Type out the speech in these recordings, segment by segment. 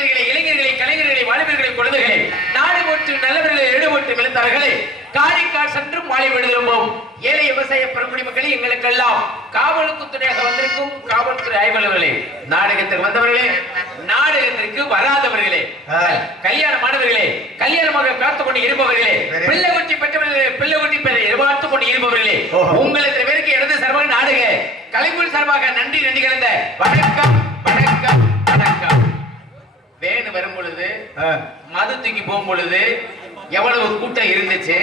சகோதரிகளை, இளைஞர்களை, கலைஞர்களை, வாலிபர்களை, குழந்தைகளை, நாடு போட்டு நல்லவர்களை ஈடுபட்டு விழுந்தார்களே, காரிக்கால் சென்று மாலை விடுதலும் ஏழை விவசாய பெருங்குடி மக்களே, எங்களுக்கெல்லாம் காவலுக்கு துணையாக வந்திருக்கும் காவல்துறை ஆய்வாளர்களே, நாடகத்திற்கு வந்தவர்களே, நாடகத்திற்கு வராதவர்களே, கல்யாணமானவர்களே, கல்யாணமாக காத்துக் கொண்டு இருப்பவர்களே, பிள்ளை குட்டி பெற்றவர்களே, பிள்ளை குட்டி எதிர்பார்த்துக் கொண்டு இருப்பவர்களே, உங்களுக்கு பேருக்கு இடது சார்பாக நாடக கலைஞர் சார்பாக நன்றி நன்றி கலந்த வணக்கம் வணக்கம் வணக்கம். வேணு வரும் பொழுது, மது தூக்கி போகும் பொழுது எவ்வளவு கூட்டம் இருந்துச்சு,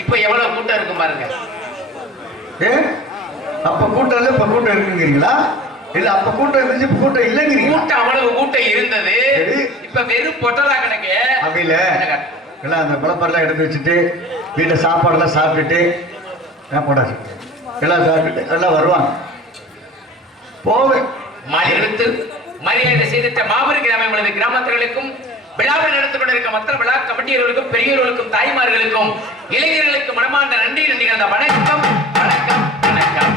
இப்ப எவ்வளவு கூட்டம் இருக்கும் பாருங்க. அப்ப கூட்டம் இல்ல, இப்ப கூட்டம் இருக்குங்கிறீங்களா? இல்ல அப்ப கூட்டம் இருந்துச்சு, இப்ப கூட்டம் இல்லைங்கிறீங்க. கூட்டம் அவ்வளவு கூட்டம் இருந்தது, இப்ப வெறும் பொட்டலா கணக்கு. அப்படி இல்ல, எல்லாம் அந்த குழப்பெல்லாம் எடுத்து வச்சுட்டு வீட்டுல சாப்பாடுலாம் சாப்பிட்டுட்டு போடாது எல்லாம் சாப்பிட்டுட்டு எல்லாம் வருவாங்க. போவேன் மரியாதை மரியாதை செய்திட்ட மாபெரும் கிராம கிராமத்தினர்களுக்கும் விழாவை நடத்தி கொண்டிருக்க மற்ற விழா கமிட்டியர்களுக்கும் பெரியவர்களுக்கும் தாய்மார்களுக்கும் இளைஞர்களுக்கும் மனமார்ந்த நன்றி நன்றி கலந்த வணக்கம் வணக்கம் வணக்கம்.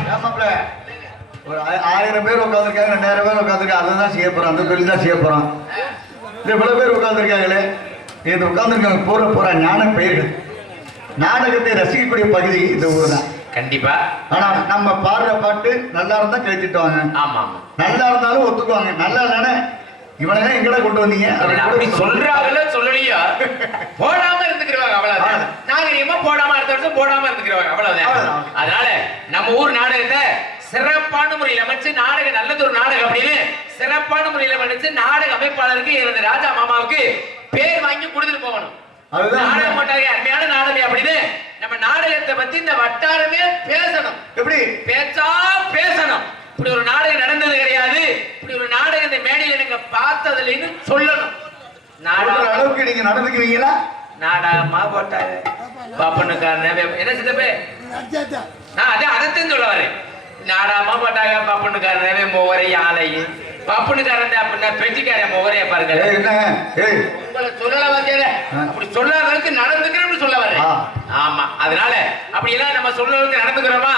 ஒரு 1000 பேர் உட்காந்துருக்காங்க, 2000 பேர் உட்காந்துருக்காங்க, அதை தான் செய்ய போறோம், அந்த தொழில் தான் செய்ய போறோம். இவ்வளவு பேர் உட்காந்துருக்காங்களே, இது உட்காந்துருக்காங்க போற ஞான பெயர்கள். நாடகத்தை ரசிக்கக்கூடிய பகுதி இந்த ஊர் தான் கண்டிப்பா. ஆனா நம்ம பாடுற பாட்டு நல்லா இருந்தா கேட்டுட்டுவாங்க, ஆமா நல்லா இருந்தாலும் ஒத்துக்குவாங்க. நல்லா இல்லைன்னா இவனை எங்கட கொண்டு வந்தீங்க அப்படி சொல்றாங்களோ சொல்லலையோ போடாம இருந்துக்கிறவாங்க, அவ்வளவுதான். நாகரிகமா போடாம அடுத்த வருஷம் போடாம இருந்துக்கிறவாங்க, அவ்வளவுதான். அதனால நம்ம ஊர் நாடகத்தை சிறப்பான முறையில் அமைச்சு நாடகம் நல்லது ஒரு நாடகம் அப்படின்னு சிறப்பான முறையில் அமைச்சு நாடக அமைப்பாளருக்கு எனது ராஜா மாமாவுக்கு பேர் வாங்கி கொடுத்துட்டு போகணும். நாடகம் போட்டாங்க அருமையான நாடகம் அப்படின்னு நம்ம நாடகத்தை பத்தி இந்த வட்டாரமே பேசணும். எப்படி பேச்சா பேசணும். இப்படி ஒரு நாடகம் நடந்தது கிடையாது, இப்படி ஒரு நாடகம் இந்த மேடையில நீங்க பார்த்ததுன்னு சொல்லணும். நாடக அளவுக்கு நீங்க நடந்துக்குவீங்களா? நாடகமா போட்டாங்க பாப்பனுக்காரன் என்ன சித்தப்பே, நான் அதைத்தான் சொல்ல வரேன். நாடகமா போட்டாங்க பாப்பனுக்காரன் மோவரை ஆலையும் பாப்பனுக்காரன் அப்படின்னா பெட்டிக்காரன் மோவரைய பாருங்க. உங்களை சொல்லல வந்தேன், அப்படி சொல்லாததுக்கு நடந்துக்கிறோம்னு சொல்ல வரேன். ஆமா, அதனால அப்படி எல்லாம் நம்ம சொல்றதுக்கு நடந்துக்கிறோமா,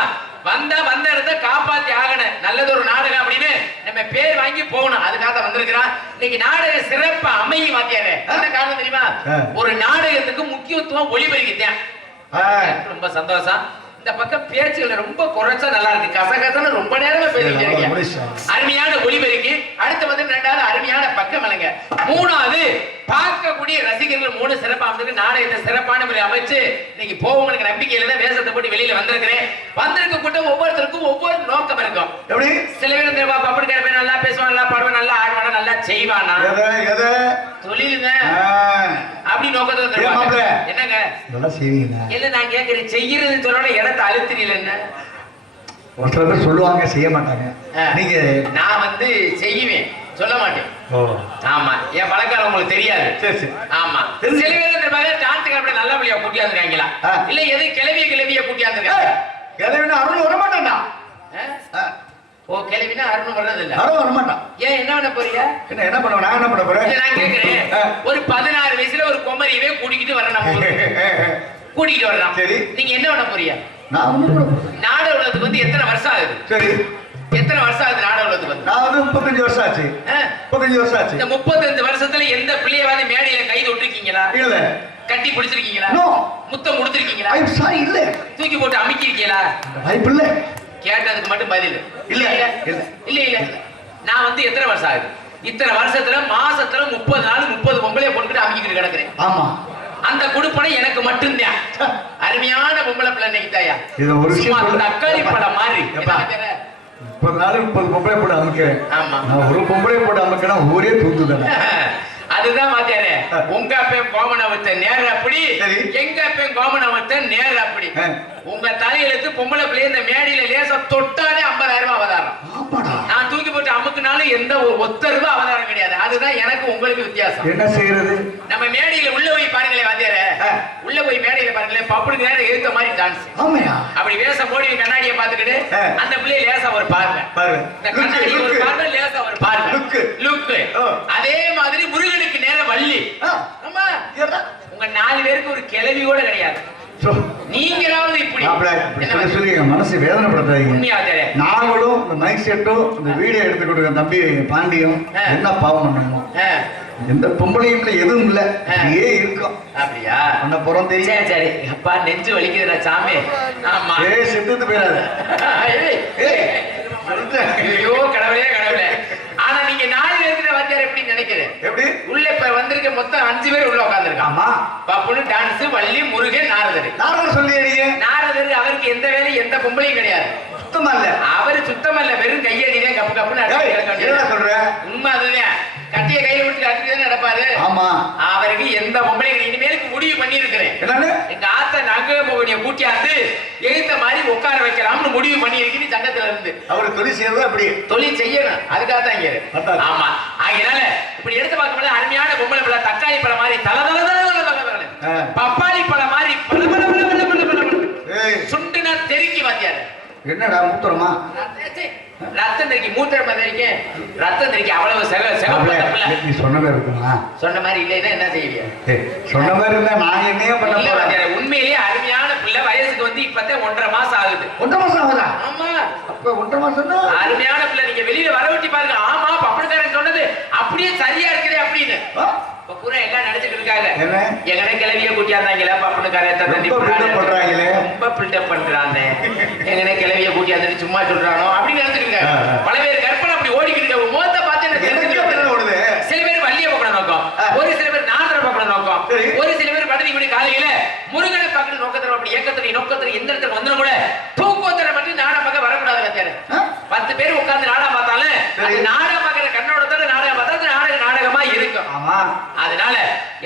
வந்த இடத்த காப்பாத்தி ஆகணும். நல்லது ஒரு நாடகம் அப்படின்னு நம்ம பேர் வாங்கி போகணும், அதுக்காக வந்திருக்கிறான். இன்னைக்கு நாடக சிறப்பு அமைதி மாத்தியாரு. என்ன காரணம் தெரியுமா? ஒரு நாடகத்துக்கு முக்கியத்துவம் ஒளிபெருக்கிட்டேன். ரொம்ப சந்தோஷம். இந்த பக்கம் பேச்சுகள் ரொம்ப குறைச்சா நல்லா இருக்கு, கசகசன்னு ரொம்ப நேரமா பேசிட்டு அருமையான ஒளிபெருக்கி. அடுத்து வந்து 2வது அருமையான பக்கம் விளங்க. 3வது பார்க்கக்கூடிய ரசிகர்கள் 3 சிறப்பு அமைச்சிருக்கு. நாடகத்தை சிறப்பான முறை அமைச்சு இன்னைக்கு போவங்களுக்கு நம்பிக்கையில தான் வேஷத்தை போட்டு வெளியில வந்திருக்கிறேன். வந்திருக்க கூட்டம் ஒவ்வொருத்தருக்கும் ஒவ்வொரு நோக்கம் இருக்கும். எப்படி சில பேர் அப்படி கேட்பேன், நல்லா பேசுவான், நல்லா பாடுவேன், நல்லா ஆடுவானா, நல்லா செய்வானா, தொழிலுங்க அப்படி நோக்கத்தை என்னங்க இல்ல நான் கேட்கிறேன். செய்யறதுன்னு சொல்ல இடத்தை அழுத்தினீங்க ஒருத்தர் சொல்லுவாங்க, செய்ய மாட்டாங்க. நீங்க நான் வந்து செய்வேன், சொல்ல மாட்டேன். ஆமா, என் பழக்கம் உங்களுக்கு தெரியாது. ஆமா, சில பேர் டான்ஸ் நல்ல வழியா கூட்டியாந்துருக்காங்களா, இல்ல எது கிளவிய கூட்டியாந்துருக்காங்க. கிளவினா அருள் வர மாட்டான்டா. ஓ, கிளவினா அருள் வர்றது இல்ல, அருள் வர மாட்டான். ஏன் என்ன பண்ண போறீங்க? என்ன பண்ணுவோம், நான் என்ன பண்ண போறேன் நான் கேட்கிறேன். ஒரு 16 வயசுல ஒரு குமரியவே கூட்டிக்கிட்டு வர நம்ம கூட்டிகிட்டு வரலாம். சரி, நீங்க என்ன பண்ண போறீங்க? நாடக உலகத்துக்கு வந்து எத்தனை வருஷம் ஆகுது? சரி, எத்தனை வருஷம் ஆகுது நாடக உலகத்துக்கு வந்து? நான் வந்து 35 வருஷம் ஆச்சு. 35 வருஷம் ஆச்சு. இந்த 35 வருஷத்துல எந்த பிள்ளையாவது மேடையில கை தொட்டிருக்கீங்களா? இல்ல. கட்டி பிடிச்சிருக்கீங்களா? முத்தம் கொடுத்திருக்கீங்களா? இல்ல. தூக்கி போட்டு அமுக்கிருக்கீங்களா? வாய்ப்பு இல்ல. கேட்டதுக்கு மட்டும் பதில் இல்ல இல்ல இல்ல. நான் வந்து எத்தனை வருஷம் ஆகுது? இத்தனை வருஷத்துல மாசத்துல 30 நாள் 30 பொம்பளைய போட்டுக்கிட்டு அமுக்கிட்டு கிடக்குறேன். ஆமா, அந்த குடுப்பனை எனக்கு மட்டும்தான். அருமையான பொம்பளை பிள்ளை இன்னைக்கு தாயா, தக்காளி பழம் மாதிரி 30 நாள் 30 பொம்பளை போட்டு அமுக்கிறேன். ஆமா, ஒரு பொம்பளை போட்டு அமுக்கினா ஊரே தூத்துதானே. அதுதான் மாத்தியாரு. உங்க அப்பன் கோமனவத்தை நேர அப்படி, எங்க அப்பன் கோமனவத்தை நேர அப்படி. உங்க தலையெழுத்து பொம்பளை பிள்ளை இந்த மேடையில லேசா தொட்டாலே 50,000 ரூபாய் அவதாரம். நான் தூக்கி போட்டு அமுக்குனாலும் எந்த ஒரு ஒத்த ரூபாய் அவதாரம் கிடையாது. அதுதான் எனக்கு உங்களுக்கு வித்தியாசம். என்ன செய்யறது? நம்ம மேடையில உள்ள போய் பாருங்களேன் வாத்தியார, உள்ள போய் மேடையில பாருங்களேன், பப்புனுக்கு நேரம் எடுத்த மாதிரி டான்ஸ். அப்படி வேஷம் போடி கண்ணாடியை பார்த்துக்கிட்டு அந்த பிள்ளை லேசா ஒரு பார்வை, இந்த கண்ணாடியை ஒரு பார்வை, லேசா ஒரு பார்வை, லுக்கு. அதே மாதிரி முருகனுக்கு நேரம் வள்ளி. ஆமா, உங்க 4 பேருக்கு ஒரு கிளவி கூட கிடையாது. நீங்களாவது இப்படி சொல்லி மனசு வேதனைப்படுத்தாதீங்க. நாங்களும் இந்த மைக் செட்டும் இந்த வீடியோ எடுத்து கொடுக்க தம்பி பாண்டியும் என்ன பாவம் பண்ணணும். எந்த பொம்பளையும் இல்லை, எதுவும் இல்லை, ஏ இருக்கும். அப்படியா? உன்னை புறம் தெரியும். சரி சரி. அப்பா நெஞ்சு வலிக்குதுடா சாமி. ஆமா. செத்துட்டு போயிடாது. ஐயோ கடவுளே கடவுளே. ஆனா நீங்க 4 பேருக்கு வாத்தியார் எப்படி நினைக்கிறேன்? எப்படி? உள்ள இப்ப வந்திருக்க மொத்தம் 5 பேர் உள்ள உட்கார்ந்துருக்காங்க. ஆமா. பப்புனு டான்ஸ், வள்ளி, முருகன், நாரதர். நாரதர் சொல்லியீங்க. நாரதர் அவருக்கு எந்த வேலையும் எந்த பொம்பளையும் கிடையாது. சுத்தமா இல்ல. அவரு சுத்தமா இல்ல, வெறும் கையடிதான் கப்பு கப்புன்னு என்ன சொல்ற? உண்மை அதுதான். கட்டிய கையில விட்டு கட்டிட்டு நடப்பாரு. ஆமா. அவருக்கு எந்த பொம்பளையும் இனிமேலுக்கு முடிவு பண்ணி இருக்கிறேன். என்னன்னு? எங்க ஆத்த நங்கமோகனிய கூட்டியாந்து எழுத்த மாதிரி உட்கார வைக்கலாம்னு முடிவு பண்ணி இருக்கிறது சங்கத்துல இருந்து. அவரு தொழில் செய்யறது அப்படி தொழில் செய்யணும், அதுக்காக தான் இங்க. ஆமா. அதனால இப்படி எடுத்து பார்க்கும்போது அருமையான பொம்பளை பிள்ளை தக்காளி பழம் மாதிரி தல தல தல தல தல, பப்பாளி பழம் மாதிரி பல பல பல பல பல பல சுண்டுனா தெறிக்கி வாத்தியாரு. என்னடா மூத்திரமா? ரத்தம் தெறிக்கி மூத்திரம் தெரிக்க ரத்தம் தெறிக்க அவ்வளவு நீ சொன்ன மாதிரி இருக்குமா? சொன்ன மாதிரி இல்லைன்னா என்ன செய்வீங்க? சொன்ன மாதிரி இருந்தா நாங்க என்னையே பண்ண போறோம். உண்மையிலேயே அருமையான பிள்ளை, வயசுக்கு வந்து இப்பதான் 1.5 மாசம் ஆகுது. 1.5 மாசம் ஆகுதா? ஆமா. அப்ப 1.5 மாசம் தான் அருமையான பிள்ளை. நீங்க வெளியில வரவட்டி பாருங்க. ஆமா பப்பனக்காரன் சொன்னது அப்படியே சரியா இருக்குது அப்படின்னு பூரா எல்லாம் நினைச்சிட்டு இருக்காங்க. எங்கன கிளவிய கூட்டியாந்தாங்களா பப்பனக்காரன் பண்றாங்களே, ரொம்ப பில்டப் பண்றாங்க. எங்கன கிளவிய கூட்டியாந்து சும்மா சொல்றானோ அப்படின்னு நினைச்சிட்டு இருக்காங்க. பல பேர் கற்பனை அப்படி ஓடிக்கிட்டு இருக்க. மோத்த பார்த்து ஓடுது. சில பேர் வள்ளிய பக்கம் நோக்கம், ஒரு சில பேர் நாதர பக்கம் நோக்கம், ஒரு சில பேர் படதி கூட காலையில முருகனை பக்கம் நோக்கத்துல அப்படி ஏக்கத்துல நோக்கத்துல எந்த இடத்துல வந்தா கூட தூக்கத்துல மட்டும் நாடா பக்கம் வரக்கூடாது. கத்தாரு 10 பேர் உட்கார்ந்து நாடா பார்த்தாலும் நாடா பார்க்கிற கண்ணோட நாடா பார்த்தா நாடக நாடகமா இருக்கும். அதனால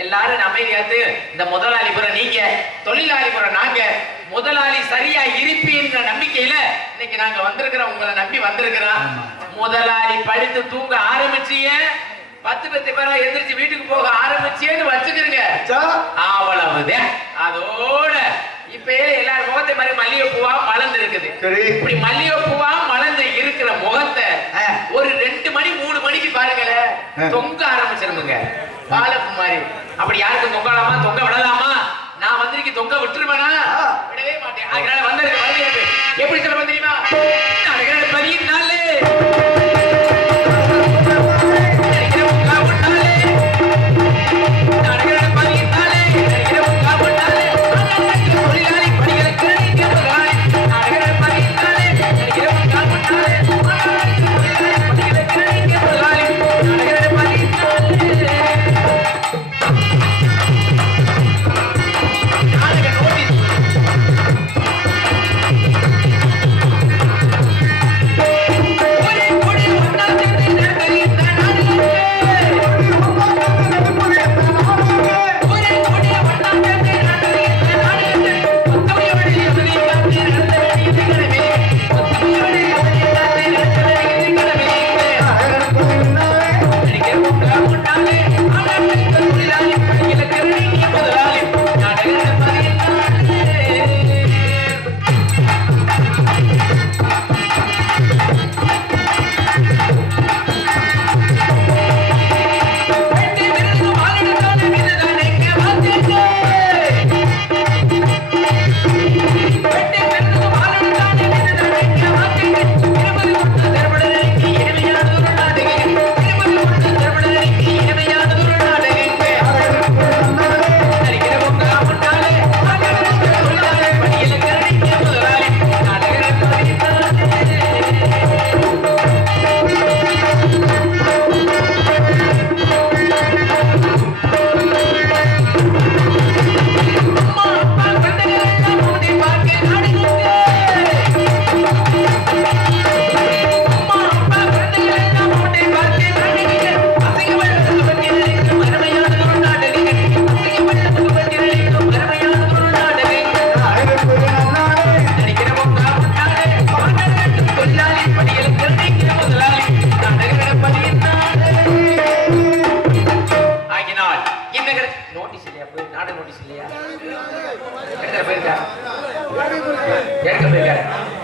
எல்லாரும் அமைதியாத்து இந்த முதலாளிபுரம் நீங்க, தொழிலாளிபுரம் நாங்க. முதலாளி சரியா இருப்பீன்ற நம்பிக்கையில இன்னைக்கு நாங்க வந்திருக்கிறோம், உங்களை நம்பி வந்திருக்கிறோம். முதலாளி படுத்து தூங்க ஆரம்பிச்சீங்க, 10 பேரா எந்திரிச்சு வீட்டுக்கு போக ஆரம்பிச்சேன்னு வச்சுக்கிறீங்க. அவ்வளவுதான். அதோட இப்ப எல்லாரும் முகத்தை மாதிரி மல்லிகை பூவா மலர்ந்து இருக்குது. இப்படி மல்லிகை பூவா மலர்ந்து இருக்கிற முகத்தை ஒரு 2 மணி 3 மணிக்கு பாருங்களேன் தொங்க ஆரம்பிச்சிருமுங்க. பாலப்பு மாதிரி. அப்படி யாருக்கும் தொங்கலாமா, தொங்க விடலாமா? நான் வந்திருக்கேன், தொங்க விட்டுருவேனா? விடவே மாட்டேன். அதனால வந்திருக்கு எப்படி சொல்ல தெரியுமா? பதினாலு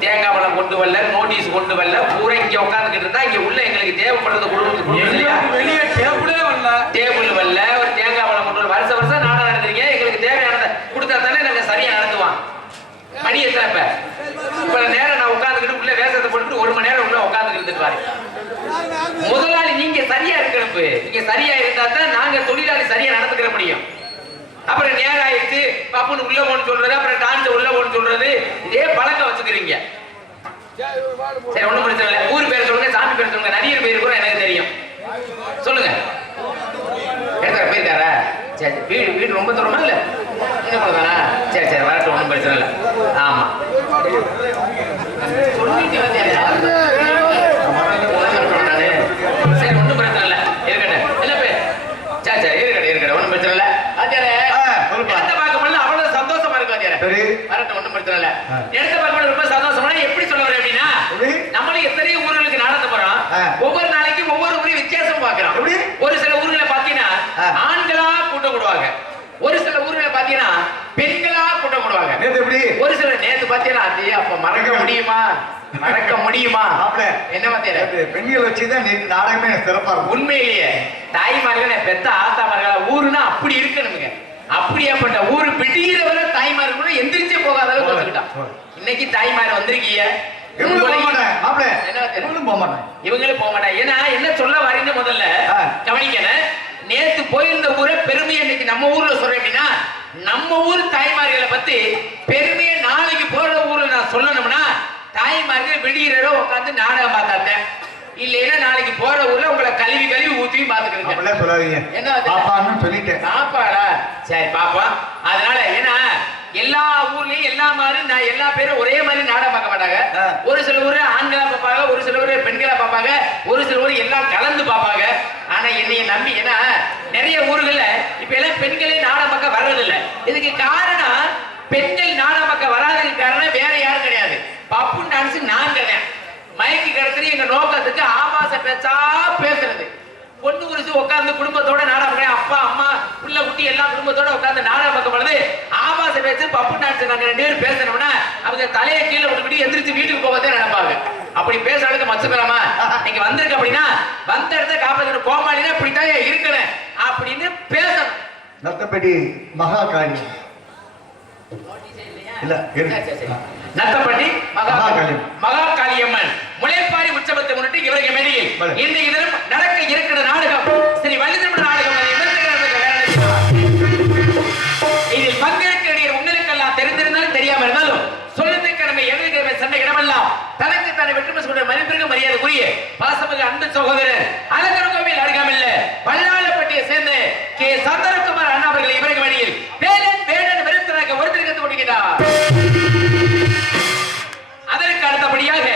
தேங்காய் பழம் கொண்டு வரல, நோட்டீஸ் கொண்டு வரல, பூரா இங்க உட்காந்துக்கிட்டு இருந்தா இங்க உள்ள எங்களுக்கு தேவைப்படுறது வெளியே டேபிளே வரல, டேபிள் வரல, ஒரு தேங்காய் பழம் கொண்டு வருஷம் நாடகம் நடத்துறீங்க. எங்களுக்கு தேவையானதை கொடுத்தா தானே நாங்க சரியா நடத்துவோம். மணி எத்தனை இப்ப நேரம் நான் உட்காந்துக்கிட்டு உள்ள வேஷத்தை போட்டுட்டு 1 மணி நேரம் உள்ள உட்காந்துக்கிட்டு பாரு. முதலாளி நீங்க சரியா இருக்கணும். நீங்க சரியா இருந்தா தான் நாங்க தொழிலாளி சரியா நடந்துக்கிற முடியும். அப்புறம் நேரம் ஆயிடுச்சு பப்புன்னு உள்ள போன்னு சொல்றது, அப்புறம் டான்ஸ் உள்ள போன்னு சொல்றது, இதே பழக்கம் வச்சுக்கிறீங்க. சரி ஒண்ணும் பிரச்சனை இல்லை. ஊர் பேர் சொல்லுங்க, சாமி பேர் சொல்லுங்க. நடிகர் பேர் கூட எனக்கு தெரியும். சொல்லுங்க. எடுத்தார போயிருக்காரா? சரி வீடு வீடு ரொம்ப தூரமா இல்ல என்ன பண்ணுவானா? சரி சரி வரட்டும், ஒன்றும் பிரச்சனை இல்லை. ஆமா சொல்லிட்டு சரி ஒன்றும் பிரச்சனை இல்லை. இருக்கட்டும் இல்ல பே சரி சரி இருக்கட்டும் ஒன்றும் பிரச்சனை இல்லை. இடத்த பார்க்கும்போது அவ்வளவு சந்தோஷமா இருக்கும். வரட்டும் ஒன்றும் பிரச்சனை இல்லை. இடத்த பார்க்கும்போது ரொம்ப சந்தோஷமா எப்படி சொல்ல வரேன் அப்படின்னா, நம்மளும் எத்தனையோ ஊர்களுக்கு நாடத்தை போறோம். ஒவ்வொரு நாளைக்கும் ஒவ்வொரு ஊரையும் வித்தியாசம் பார்க்கிறோம். ஒரு சில ஊர்களை பார்த்தீங்கன்னா ஆண்களா கூட்டம் போடுவாங்க, ஒரு சில ஊர்களை பார்த்தீங்கன்னா பெண்களா கூட்டம் போடுவாங்க. ஒரு சில நேத்து பார்த்தீங்கன்னா அதே அப்ப மறக்க முடியுமா? மறக்க முடியுமா? என்ன பார்த்தீங்க? பெண்கள் வச்சுதான் நாடகமே சிறப்பா இருக்கும். உண்மையிலேயே தாய்மார்கள் பெத்த ஆத்தாமார்களா ஊருன்னா அப்படி இருக்கணுங்க. அப்படியாப்பட்ட ஊரு பிடிக்கிறவரை தாய்மார்கள் கூட எந்திரிச்சே போகாத அளவுக்கு வந்துக்கிட்டான். இன்னைக்கு தாய்மார் வந்திருக்கீங்க, இவங்களும் போக மாட்டாங்க. ஏன்னா என்ன சொல்ல வரீங்க முதல்ல கவனிக்கணும். நேத்து போயிருந்த ஊரை பெருமையை இன்னைக்கு நம்ம ஊர்ல சொல்றேன் அப்படின்னா, நம்ம ஊர் தாய்மார்களை பத்தி பெருமையை நாளைக்கு போற ஊர்ல நான் சொல்லணும்னா, தாய்மார்கள் விடியறோ உட்காந்து நாடகம் பார்த்தாங்க. இல்லைன்னா நாளைக்கு போற ஊர்ல உங்களை கழுவி ஊத்தி பாத்துக்கிறீங்க. என்ன சொல்லிட்டேன் சாப்பாடா? சரி பாப்பா. அதனால ஏன்னா எல்லா ஊர்லயும் எல்லா மாதிரி எல்லா பேரும் ஒரே மாதிரி நாடகம் பார்க்க மாட்டாங்க. ஒரு சில ஊர்ல ஆண்களா பார்ப்பாங்க, ஒரு சில ஊர்ல பெண்களா பார்ப்பாங்க, ஒரு சில ஊர் எல்லாம் கலந்து பார்ப்பாங்க. ஆனா என்னைய நம்பி ஏன்னா நிறைய ஊர்கள்ல இப்ப எல்லாம் பெண்களே நாடகம் பார்க்க வர்றதில்லை. இதுக்கு காரணம் பெண்கள் நாடகம் பார்க்க வராததுக்கு காரணம் வேற யாரும் கிடையாது, பப்பு டான்ஸ் நான் கிடையாது. மயக்கி கிடத்துட்டு எங்க நோக்கத்துக்கு ஆபாச பேச்சா பேசுறது. பொண்ணு குறிச்சு உட்கார்ந்து குடும்பத்தோட நாடகம், அப்பா அம்மா புள்ள குட்டி எல்லாம் குடும்பத்தோட உட்கார்ந்து நாடகம் பார்க்க பொழுது ஆபாச பேச்சு பப்பு டான்ஸ் நாங்க 2 பேரும் பேசணும்னா அவங்க தலையை கீழே விட்டுக்கிட்டு எந்திரிச்சு வீட்டுக்கு போவதே நினைப்பாங்க. அப்படி பேசுறதுக்கு மச்சுக்கலாமா? நீங்க வந்திருக்கு அப்படின்னா வந்த இடத்த காப்பாற்ற கோமாளினா இப்படித்தான் இருக்கணும் அப்படின்னு பேசணும். நத்தப்பட்டி மகாகாளி இல்ல நத்தப்பட்டி மகாகாளியம்மன் முளைப்பாரி உற்சவத்தை முன்னிட்டு இவருக்கு மேடையில் இன்றைய தினம் நடக்க இருக்கிற நாடகம் ஸ்ரீ வள்ளிதமிழ் நாடகம். இதில் பங்கேற்க உங்களுக்கெல்லாம் தெரிந்திருந்தாலும் தெரியாம இருந்தாலும் சொல்லுக்கு நம்ம எதிர்க்கிற சண்டை இடமெல்லாம் தனக்கு தானே வெற்றி சொல்ற மதிப்பிற்கு மரியாதைக்குரிய பாசமிகு அன்பு சகோதரர் அலங்கர் கோவில் அருகாமையில் பல்லாளப்பட்டியை சேர்ந்த கே சந்தனகுமார் அண்ணா அவர்கள் இவருக்கு மேடையில் வேலன் வேடன் விருத்தராக ஒருத்தருக்கு கொடுக்கிறார். அதற்கு அடுத்தபடியாக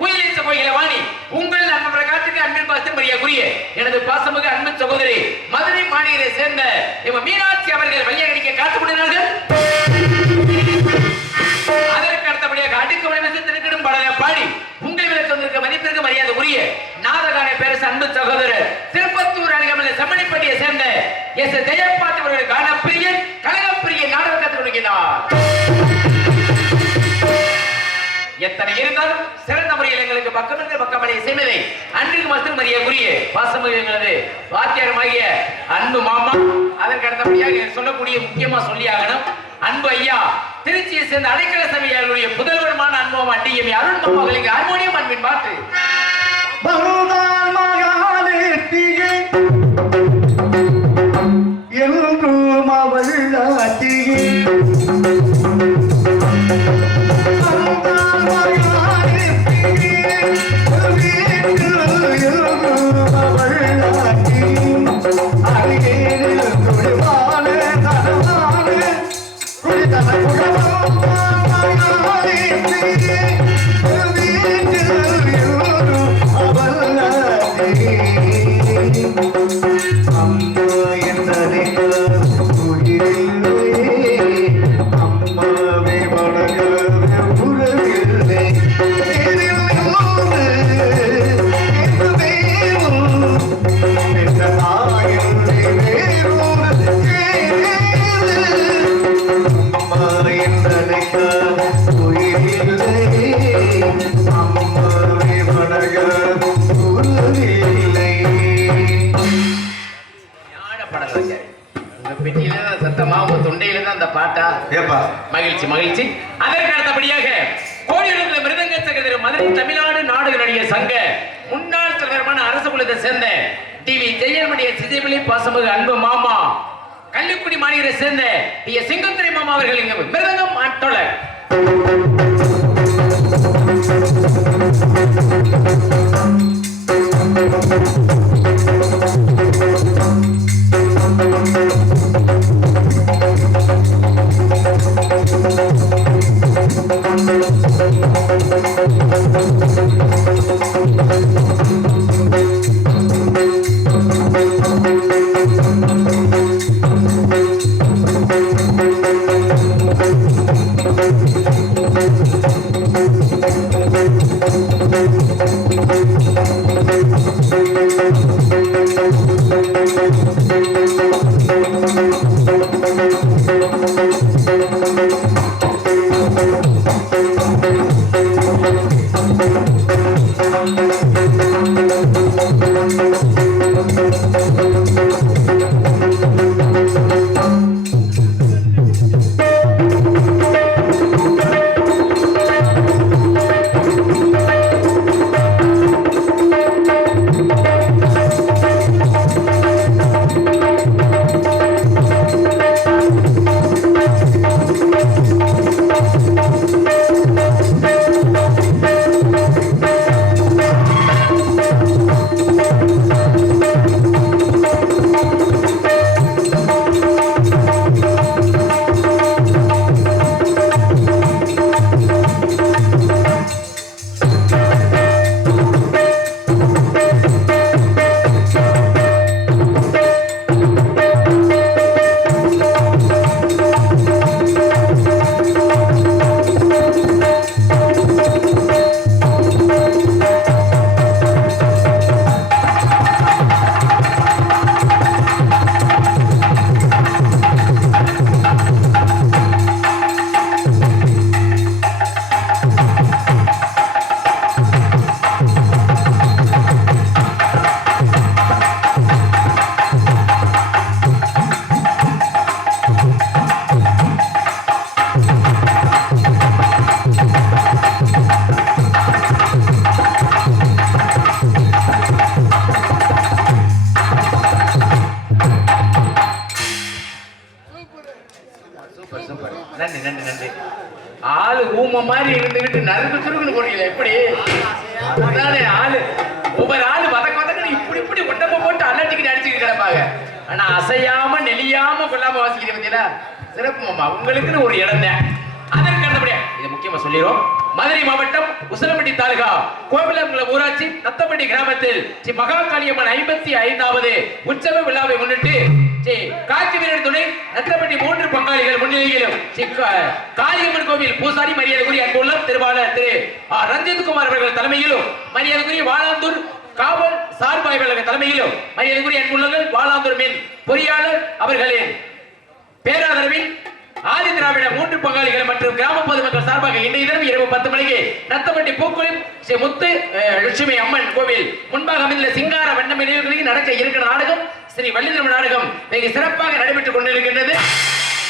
குயிலிச்ச கோயில வாணி உங்கள் நண்பர்கள் காத்துக்கு அன்பின் பாசம் மரியாதைக்குரிய எனது பாசமிகு அன்பின் சகோதரி மதுரை மாநகரை சேர்ந்த மீனாட்சி அவர்கள் வழியடிக்க காத்துக்கொண்டார்கள். அதற்கு அடுத்தபடியாக அடுக்கு வடிவத்தை திருக்கிடும் பாடலை பாடி உங்கள் விளக்கு வந்திருக்க மதிப்பிற்கு மரியாதைக்குரிய நாதகான பேரரசு அன்பு சகோதரர் திருப்பத்தூர் அருகாமையில் செம்மணிப்பட்டியை சேர்ந்த எஸ் ஜெயபாத்தி அவர்கள் கானப்பிரியன் கனகப்பிரியன் நாடக கற்றுக்கொள்கிறார். எத்தனை இருந்தாலும் சிறந்த முறையில் எங்களுக்கு பக்கமடைய செய்வதை அன்றைக்கு மட்டும் மரியாதைக்குரிய பாசமிகு எங்களது வாத்தியாரமாகிய அன்பு மாமா. அதற்கு அடுத்தபடியாக சொல்லக்கூடிய முக்கியமா சொல்லி ஆகணும் அன்பு ஐயா திருச்சியை சேர்ந்த அடைக்கல சபையாளருடைய புதல்வருமான அன்பும் அண்டியும் அருண் மாமாவுக்கு ஹார்மோனியம் அன்பின் பாட்டு மகிழ்ச்சி மகிழ்ச்சி. அதற்கு அடுத்தபடியாக கோடியுள்ள மிருதங்க சகோதரி மதுரை தமிழ்நாடு நாடக நடிகர் சங்க முன்னாள் தலைவரான அரசு குலத்தை சேர்ந்த டிவி ஜெயமணிய சிதைமொழி பாசமிகு அன்பு மாமா கள்ளிக்குடி மாநகரை சேர்ந்த டி சிங்கத்துறை மாமா அவர்கள் இங்கு மிருதங்கம் ஆட்டோலர். நன்றி நன்றி நன்றி. ஆளு ஊம மாதிரி இருந்துகிட்டு நறுக்கு சுருக்குன்னு போட்டீங்க எப்படி? ஆளு ஒவ்வொரு ஆளு வதக்குன்னு இப்படி இப்படி உடம்ப போட்டு அலட்டிக்கிட்டு அடிச்சுக்கிட்டு கிடப்பாங்க. ஆனா அசையாம நெளியாம கொள்ளாம வாசிக்கிற பத்தியா சிறப்பு மாமா உங்களுக்குன்னு ஒரு இடம் தான். அதற்கு அடுத்தபடியா இதை முக்கியமா சொல்லிடும். மதுரை மாவட்டம் உசிலம்பட்டி தாலுகா கோவிலங்குளம் ஊராட்சி நத்தம்பட்டி கிராமத்தில் ஸ்ரீ மகாகாளியம்மன் 55வது உற்சவ விழாவை முன்னிட்டு ஸ்ரீ காட்சி வீரர் துணை நத்தம்பட்டி 3 பங்காளிகள் முன்னிலையிலும் ஸ்ரீ காளியம்மன் கோவில் பூசாரி மரியாதைக்குரிய அன்புள்ள திருவாளர் திரு ரஞ்சித்குமார் அவர்கள் தலைமையிலும் மரியாதைக்குரிய வாளாந்தூர் காவல் சார்பாய்கள் தலைமையிலும் மரியாதைக்குரிய அன்புள்ளங்கள் வாளாந்தூர் மின் பொறியாளர் அவர்களின் பேராதரவில் ஆதி திராவிட 3 பங்காளிகள் மற்றும் கிராம பொதுமக்கள் சார்பாக இன்றைய தினம் இரவு 10 மணிக்கு நத்தம்பட்டி பூக்குளம் ஸ்ரீ முத்து லட்சுமி அம்மன் கோவில் முன்பாக அமைந்துள்ள சிங்கார வண்ண நினைவுகளில் நடக்க இருக்கிற நாடகம் ஸ்ரீ வள்ளிதிரும நாடகம் மிக சிறப்பாக நடைபெற்றுக் கொண்டிருக்கின்றது.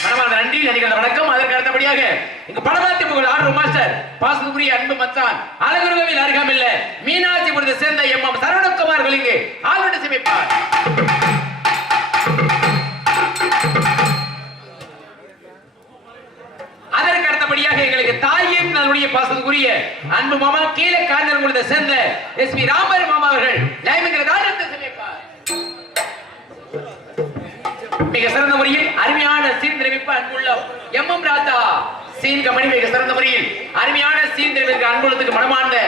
மனமார்ந்த நன்றி நடிகர் வணக்கம். அதற்கு அடுத்தபடியாக இங்கு படமாத்தி புகழ் ஆர்வ மாஸ்டர் பாசத்துக்குரிய அன்பு மச்சான் அழகுருவில் அருகாமில்ல மீனாட்சிபுரத்தை சேர்ந்த எம் சரவணகுமார் இங்கு ஆழ்வட்ட சமைப்பார். அதற்கு அடுத்தபடியாக எங்களுக்கு தாயின் நம்முடைய பாசத்துக்குரிய அன்பு மாமா கீழே காஞ்சனகுளத்தை சேர்ந்த எஸ்பி ராமர் மாமா அவர்கள் லைமிங்கிற நாடகத்தை சமைப்பார். மிக சிறந்த முறையில் அருமையான சீன் தெரிவிப்பு அன்புள்ள எம் ராஜா சீன் கமணி மிக சிறந்த முறையில் அருமையான சீன் தெரிவிக்க அன்புள்ளத்துக்கு மனமார்ந்த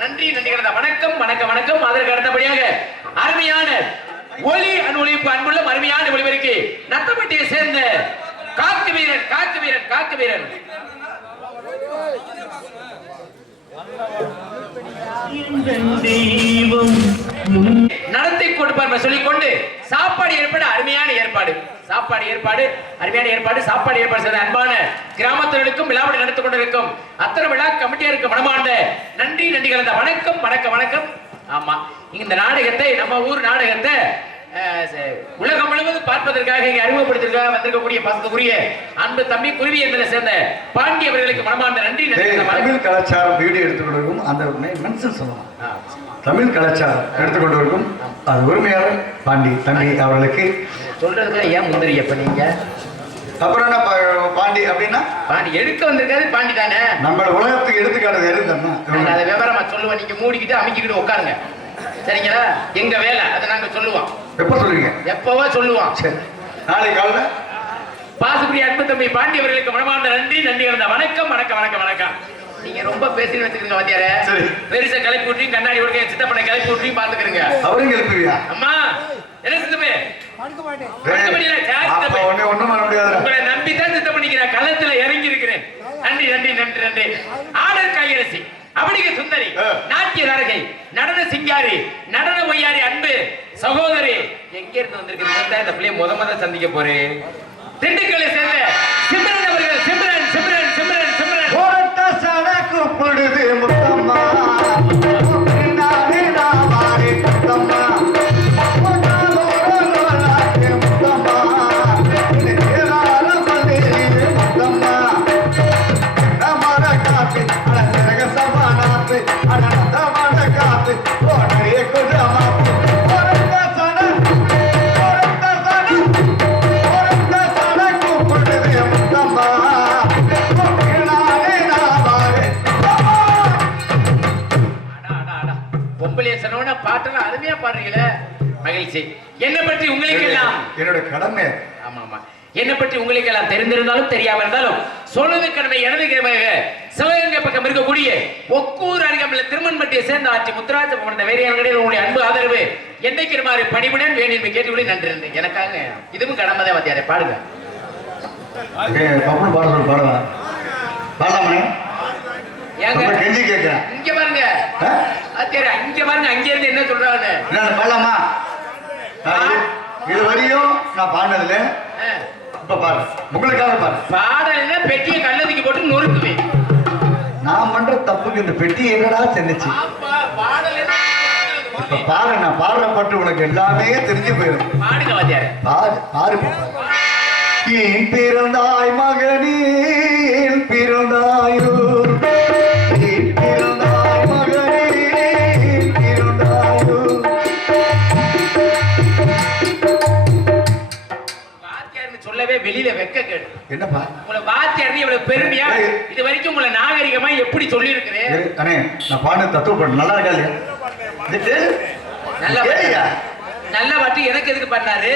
நன்றி நன்றிகிறதா வணக்கம் வணக்கம் வணக்கம். அதற்கு அடுத்தபடியாக அருமையான ஒலி அன்பொழிப்பு அன்புள்ள அருமையான ஒளிபெருக்கி நத்தம்பட்டியை சேர்ந்த காக்கு வீரன் காக்கு வீரன் காக்கு வீரன் நடத்தி கொடுப்பார் சொல்லிக்கொண்டு சாப்பாடு ஏற்பாடு அருமையான ஏற்பாடு சாப்பாடு ஏற்பாடு அருமையான ஏற்பாடு சாப்பாடு ஏற்பாடு செய்த அன்பான கிராமத்தினருக்கும் விழாவை நடத்தி கொண்டிருக்கும் அத்தனை விழா கமிட்டியாருக்கு மனமார்ந்த நன்றி நன்றி கலந்த வணக்கம் வணக்கம் வணக்கம். ஆமா இந்த நாடகத்தை நம்ம ஊர் நாடகத்தை உலகம் முழுவதும் பார்ப்பதற்காக இங்கே அறிமுகப்படுத்திருக்காக வந்திருக்கக்கூடிய பாசத்துக்குரிய அன்பு தம்பி குருவி என்பதை சேர்ந்த பாண்டி அவர்களுக்கு மனமார்ந்த நன்றி. தமிழ் கலாச்சாரம் வீடியோ எடுத்துக்கொண்டிருக்கும் அந்த மென்ஷன் சொல்லலாம். தமிழ் கலாச்சாரம் எடுத்துக்கொண்டிருக்கும் அது உரிமையாளர் பாண்டி தம்பி அவர்களுக்கு சொல்றதுக்குள்ள ஏன் முந்திரி எப்ப நீங்க அப்புறம் என்ன பாண்டி அப்படின்னா பாண்டி எடுக்க வந்திருக்காது பாண்டி தானே. நம்ம உலகத்துக்கு எடுத்துக்காட்டு எழுதுனா அதை விவரமா சொல்லுவோம். நீங்க மூடிக்கிட்டு அமைக்கிட்டு உட்காருங்க சரிங்களா. எங்க வேலை அதை நாங்க சொல்லுவோம். எப்ப சொல்லுவீங்க? எப்பவோ சொல்லுவோம். சரி நாளைக்கு காலைல பாசுபுரிய அன்பு தம்பி பாண்டி அவர்களுக்கு மனமார்ந்த நன்றி. நன்றி கலந்த வணக்கம் வணக்கம் வணக்கம் வணக்கம். நீங்க ரொம்ப பேசி வச்சுக்கிறீங்க வாத்தியாரே. சரி பெருசா கிளப்பி விட்டுறீங்க கண்ணாடி கொடுக்க என் சித்தப்பனை கிளப்பி விட்டுறீங்க பாத்துக்கிறீங்க. அவரும் கிளப்பியா? அம்மா என்ன சித்தப்பே உங்களை நம்பித்தான் சித்தம் பண்ணிக்கிறேன். களத்துல இறங்கி இருக்கிறேன். நன்றி நன்றி நன்றி நன்றி. ஆடல் கையரசி அவனிக சுந்தரி நாட்டிய தரகை நடன சிங்காரி நடன ஒய்யாரி அன்பு சகோதரி எங்க இருந்து வந்திருக்கு இந்த பிள்ளைய முத சந்திக்க போறேன். திண்டுக்கல்லை சேர்ந்த சிம்ரன் அவர்கள். சிம்ரன் சிம்ரன் சிம்ரன் சிம்ரன் போட்ட சடக்கு படுது முத்தம்மா பாட்டெல்லாம் அருமையா பாடுறீங்களே மகிழ்ச்சி. என்ன பற்றி உங்களுக்கு எல்லாம் என்னோட கடமை. ஆமா ஆமா என்னை பற்றி உங்களுக்கு எல்லாம் தெரிந்திருந்தாலும் தெரியாம இருந்தாலும் சொல்லுது கடமை எனது கடமையாக சிவகங்கை பக்கம் இருக்கக்கூடிய ஒக்கூர் அருகாமையில் திருமண்பட்டியை சேர்ந்த ஆட்சி முத்துராஜ போன்ற வேறையாளர்களில் உங்களுடைய அன்பு ஆதரவு என்னைக்கு மாதிரி பணிவுடன் வேண்டி கேட்டுக்கொள்ள நன்றி இருந்தேன். எனக்காக இதுவும் கடமை தான் வாத்தியாரே. பாடுங்க பாடலாம் பாடலாமே. இங்க பாருங்க இங்க பாருங்க அங்க இருந்து என்ன சொல்றாங்க பாடலாமா? இது வரையும் நான் பாடினதுல இப்ப பாரு உங்களுக்காக பாரு. பாடல பெட்டியை கல்லதுக்கு போட்டு நொறுக்குவேன். நான் பண்ற தப்புக்கு இந்த பெட்டி என்னடா செஞ்சுச்சு. இப்ப பாரு நான் பாடுற பாட்டு உனக்கு எல்லாமே தெரிஞ்சு போயிடும். பாடுங்க வாத்தியாரே. பாரு பாரு. ஏன் பிறந்தாய் மகனே பிறந்தாயோ வெளியில வெக்க கேடு. என்னப்பா உங்களை வாத்தியார் இவ்வளவு பெருமையா இது வரைக்கும் உங்களை நாகரிகமா எப்படி சொல்லி இருக்கிறேன்? அண்ணே நான் பாடு தத்துவ பாடு நல்லா இருக்கா இல்லையா? நல்ல பாட்டு எனக்கு எதுக்கு பண்ணாரு?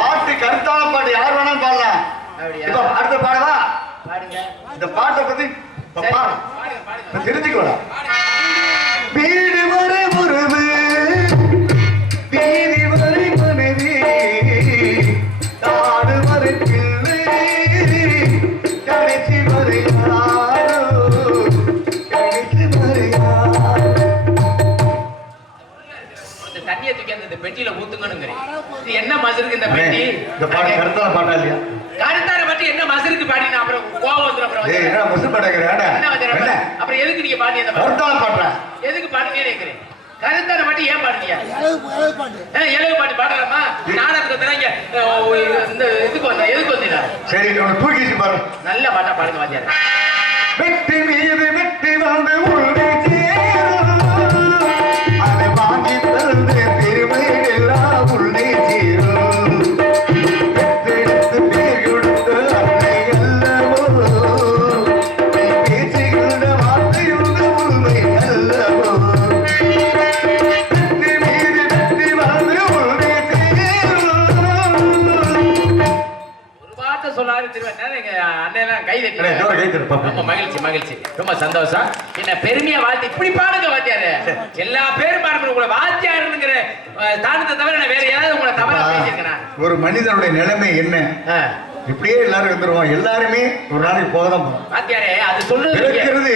பாட்டு கருத்தான பாட்டு யார் வேணாலும் பாடலாம். இப்ப அடுத்த பாடவா? பாடுங்க. இந்த பாட்டை பத்தி தெரிஞ்சுக்கோடா. வீடு வரை உறவு வீதி வரை மனைவி தாடு வரை பிள்ளை கடைசி வரை கடைசி வரை தண்ணியை தூக்கி அந்த பெட்டியில ஊத்துங்கன்னு. இது என்ன மசருக்கு இந்த பெட்டி? இந்த பாட்டு கருத்தான பாட்டா இல்லையா? கருத்தான பாட்டு என்ன மசருக்கு பாடினா அப்புறம் கோவம் வந்துரும். அப்புறம் என்ன மசு பாடுறேன் அப்புறம் எதுக்கு நீங்க பாடி அந்த கருத்தான பாடுறேன் எதுக்கு பாடுறீங்கன்னு கேக்குறேன். கருத்தான பாட்டு ஏன் பாடுறீங்க? எழுவு பாட்டு பாடலாமா? நாடகத்துக்கு வந்தாங்க இந்த இதுக்கு வந்தா எதுக்கு வந்தீங்க? சரி தூக்கிச்சு பாரு. நல்ல பாட்டா பாடுங்க வாத்தியார். வெட்டி மீது வெட்டி வந்து உள்ளே சேரும் அதை வாங்கி தந்து பெருமை எல்லாம் உள்ளே சேரும் எடுத்து பேர் கொடுத்த அன்னை அல்லவோ பேச்சுகின்ற வார்த்தையுள்ள உண்மை அல்லவோ வெட்டி மீது வெட்டி வந்து உள்ளே சேரும். ஒரு வார்த்தை சொல்லாரு திருவேன் அண்ணன் கை தட்டி மகிழ்ச்சி மகிழ்ச்சி ரொம்ப சந்தோஷம். என்ன பெருமையா வாழ்த்து இப்படி பாடுங்க வாத்தியாரு. எல்லா பேரும் பாருங்க. உங்களை வாத்தியாருங்கிற தானத்தை தவிர வேற ஏதாவது உங்களை தவறா பேசியிருக்கேன். ஒரு மனிதனுடைய நிலைமை என்ன? இப்படியே எல்லாரும் வந்துருவோம். எல்லாருமே ஒரு நாளைக்கு போகதான் போறோம். வாத்தியாரே அது சொல்றது இறக்கிறது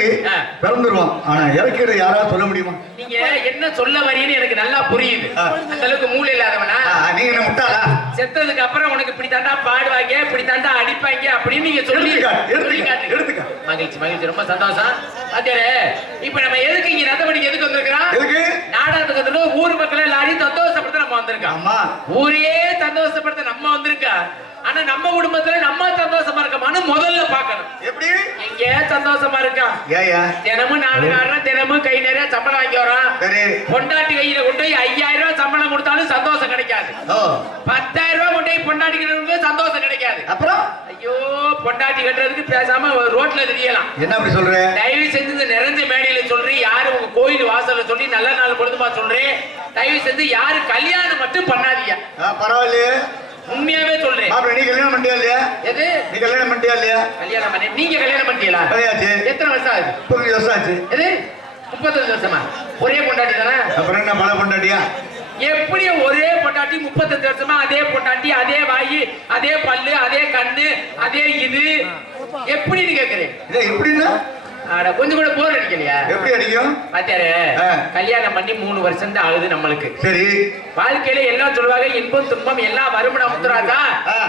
பிறந்துருவோம். ஆனா இறக்கிறது யாராவது சொல்ல முடியுமா? நீங்க என்ன சொல்ல வரீன்னு எனக்கு நல்லா புரியுது. அந்த அளவுக்கு மூளை இல்லாதவனா நீங்க என்ன முட்டாளா? செத்ததுக்கு அப்புறம் உனக்கு இப்படி தாண்டா பாடுவாங்க இப்படி தாண்டா அடிப்பாங்க அப்படின்னு நீங்க சொல்லி எடுத்துக்க. மகிழ்ச்சி மகிழ்ச்சி ரொம்ப சந்தோஷம். வாத்தியாரே இப்ப நம்ம எதுக்கு இங்க ரத்தபடி எதுக்கு வந்திருக்கிறோம்? எதுக்கு? நாடகத்துக்கு ஊர் மக்கள் எல்லாரையும் சந்தோஷப்படுத்த நம்ம வந்திருக்கோம். ஆமா. ஊரே சந்தோஷப்படுத்த நம்ம வந்திருக்கோம். ஆனா நம்ம குடும்பத்துல நம்ம சந்தோஷமா இருக்கமான்னு முதல்ல பார்க்கணும். எப்படி எங்க சந்தோஷமா இருக்கா? ஏயா தினமும் நாடுகாரன் தினமும் கை நிறைய சம்பளம் வாங்கி வரான். சரி. பொண்டாட்டி கையில கொண்டு போய் 5000 ரூபாய் சம்பளம் கொடுத்தாலும் சந்தோஷம் கிடைக்காது. 10,000 ரூபாய் கொண்டு போய் பொண்டாட்டிக்கு சந்தோஷம் கிடைக்காது. அப்புறம் ஐயோ பொண்டாட்டி கட்டுறதுக்கு பேசாம ரோட்ல தெரியலாம். என்ன அப்படி சொல்ற? தயவு செஞ்சு இந்த நிறைஞ்ச மேடையில சொல்றேன், யாரு உங்க கோயில் வாசல்ல சொல்லி நல்ல நாள் பொழுதுமா சொல்றேன், தயவு செஞ்சு யாரு கல்யாணம் மட்டும் பண்ணாதீங்க. பரவாயில்லையே, உண்மையாவே சொல்றேன். மாப்பிள்ளை நீ கல்யாணம் பண்ணிட்டியா இல்லையா? எது நீ கல்யாணம் பண்ணிட்டியா இல்லையா? கல்யாணம் பண்ணி நீங்க கல்யாணம் பண்ணிட்டீங்களா? பண்ணியாச்சு. எத்தனை வருஷம் ஆகுது? 30 வருஷம் ஆச்சு. எது 35 வருஷமா? ஒரே பொண்டாட்டி தானே? அப்புறம் என்ன பல பொண்டாட்டியா? எப்படி ஒரே பொண்டாட்டி 35 வருஷமா அதே பொண்டாட்டி, அதே வாயி, அதே பல்லு, அதே கண்ணு, அதே இது எப்படின்னு கேக்குறேன். இதை எப்படின்னா கொஞ்சம் கூட போர் அடிக்கலையா? எப்படி அடிக்கும்? பாத்தியாரு, கல்யாணம் பண்ணி 3 வருஷம் தான் ஆகுது நம்மளுக்கு. சரி. வாழ்க்கையில எல்லாம் சொல்லுவாங்க, இன்பம் துன்பம் எல்லாம் வருமடா முத்துராஜா,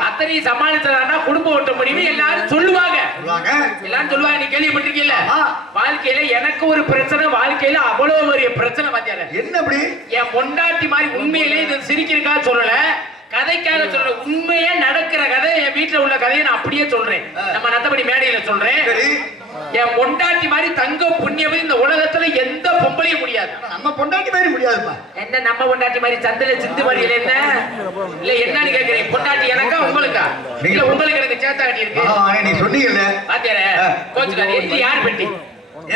அத்தனையும் சமாளிச்சதானா குடும்பம் ஓட்ட முடியும் எல்லாரும் சொல்லுவாங்க. எல்லாரும் சொல்லுவாங்க, நீ கேள்விப்பட்டிருக்கீல்ல? வாழ்க்கையில எனக்கு ஒரு பிரச்சனை, வாழ்க்கையில அவ்வளவு பெரிய பிரச்சனை. பாத்தியாரு என்ன அப்படி? என் பொண்டாட்டி மாதிரி உண்மையிலே இது சிரிக்கிறக்கா சொல்லல, கதைக்காக சொல்ற, உண்மையா நடக்கிற கதை, என் வீட்டுல உள்ள கதையை நான் அப்படியே சொல்றேன். நம்ம நத்தபடி மேடையில சொல்றேன். என் பொண்டாட்டி மாதிரி தங்க புண்ணியவதி இந்த உலகத்துல எந்த பொம்பளையும் முடியாது. நம்ம பொண்டாட்டி மாதிரி முடியாதுப்பா. என்ன நம்ம பொண்டாட்டி மாதிரி சந்தில சிந்து மாதிரி என்ன இல்ல என்னன்னு கேக்குறேன். பொண்டாட்டி எனக்கா உங்களுக்கா? இல்ல உங்களுக்கு எனக்கு சேத்தா கட்டி இருக்கு. நீ சொன்னீங்கல்ல பாத்தியாரே கோச்சுக்காரி. இது யார் பெட்டி?